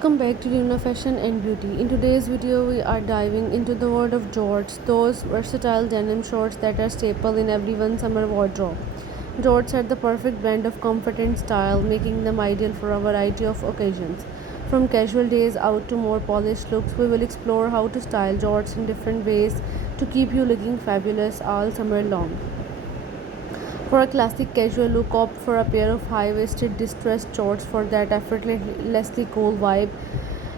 Welcome back to Luna Fashion and Beauty. In today's video, we are diving into the world of jorts, those versatile denim shorts that are staple in everyone's summer wardrobe. Jorts are the perfect blend of comfort and style, making them ideal for a variety of occasions. From casual days out to more polished looks, we will explore how to style jorts in different ways to keep you looking fabulous all summer long. For a classic casual look, opt for a pair of high-waisted distressed shorts for that effortlessly cool vibe.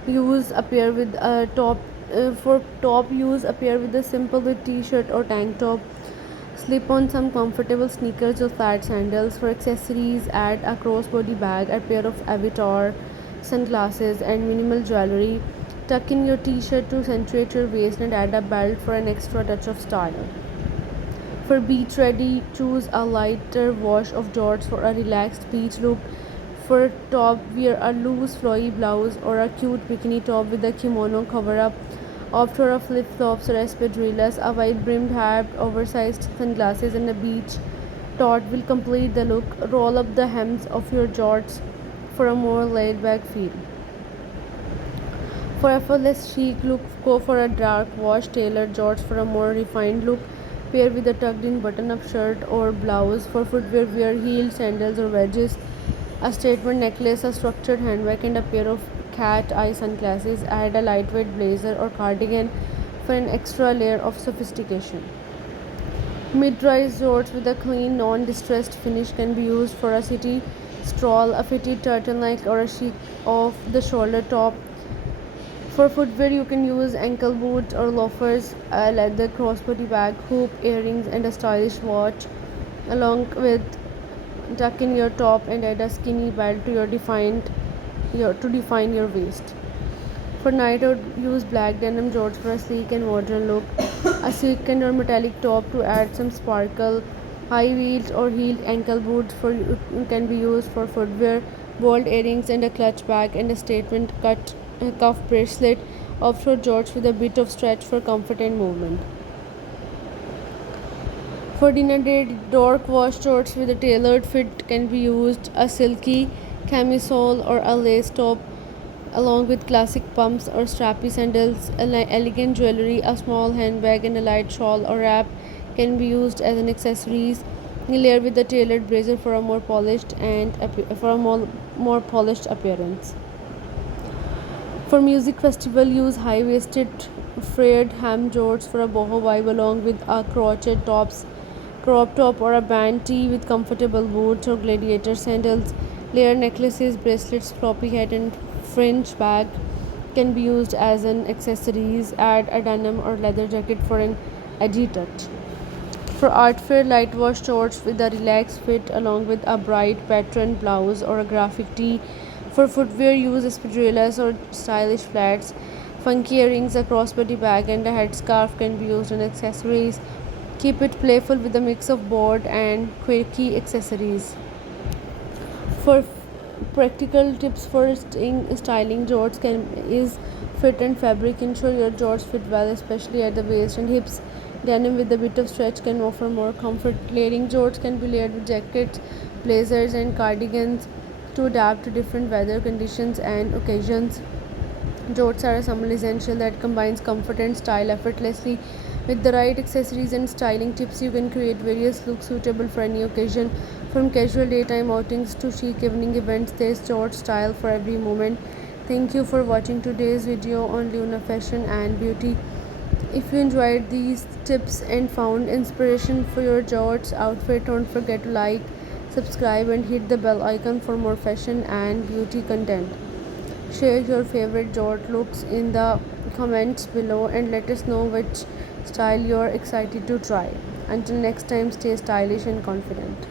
Use a pair with a top for top. Use a pair with a simple with t-shirt or tank top. Slip on some comfortable sneakers or flat sandals. For accessories, add a crossbody bag, a pair of avatar sunglasses, and minimal jewelry. Tuck in your t-shirt to accentuate your waist and add a belt for an extra touch of style. For beach ready, choose a lighter wash of jorts for a relaxed beach look. For top, wear a loose flowy blouse or a cute bikini top with a kimono cover up. Opt for a flip flops or espadrilles, a wide brimmed hat, oversized sunglasses, and a beach top will complete the look. Roll up the hems of your jorts for a more laid back feel. For effortless chic look, go for a dark wash tailored jorts for a more refined look. Pair with a tucked in button up shirt or blouse. For footwear, wear heeled sandals or wedges, a statement necklace, a structured handbag, and a pair of cat eye sunglasses. Add a lightweight blazer or cardigan for an extra layer of sophistication. Mid-rise shorts with a clean, non-distressed finish can be used for a city stroll, a fitted turtleneck, or a chic off-the-shoulder top. For footwear, you can use ankle boots or loafers, a leather crossbody bag, hoop, earrings, and a stylish watch. Along with tuck in your top and add a skinny belt to define your waist. For night out, use black denim shorts for a sleek and modern look. A silken or metallic top to add some sparkle. High heels or heeled ankle boots can be used for footwear. Bold earrings and a clutch bag and a statement cut cuff bracelet. Offshore shorts with a bit of stretch for comfort and movement. For dinner date, dark wash shorts with a tailored fit can be used. A silky camisole or a lace top along with classic pumps or strappy sandals, elegant jewelry, a small handbag, and a light shawl or wrap can be used as an accessories. Layer with a tailored blazer for a more polished appearance. For music festival, use high-waisted frayed hem jorts for a boho vibe along with a crochet tops, crop top or a band tee with comfortable boots or gladiator sandals. Layer necklaces, bracelets, floppy hat, and fringe bag can be used as an accessories. Add a denim or leather jacket for an edgy touch. For art fair, light wash shorts with a relaxed fit along with a bright pattern blouse or a graphic tee. For footwear, use espadrilles or stylish flats. Funky earrings, a crossbody bag, and a headscarf can be used in accessories. Keep it playful with a mix of board and quirky accessories. For practical tips for styling jorts can is fit and fabric. Ensure your jorts fit well, especially at the waist and hips. Denim with a bit of stretch can offer more comfort. Layering jorts can be layered with jackets, blazers, and cardigans to adapt to different weather conditions and occasions. Jorts are a summer essential that combines comfort and style effortlessly. With the right accessories and styling tips, you can create various looks suitable for any occasion. From casual daytime outings to chic evening events, there's short style for every moment. Thank you for watching today's video on Luna Fashion and Beauty. If you enjoyed these tips and found inspiration for your jorts outfit, don't forget to like, subscribe, and hit the bell icon for more fashion and beauty content. Share your favorite jort looks in the comments below and let us know which style you're excited to try. Until next time, stay stylish and confident.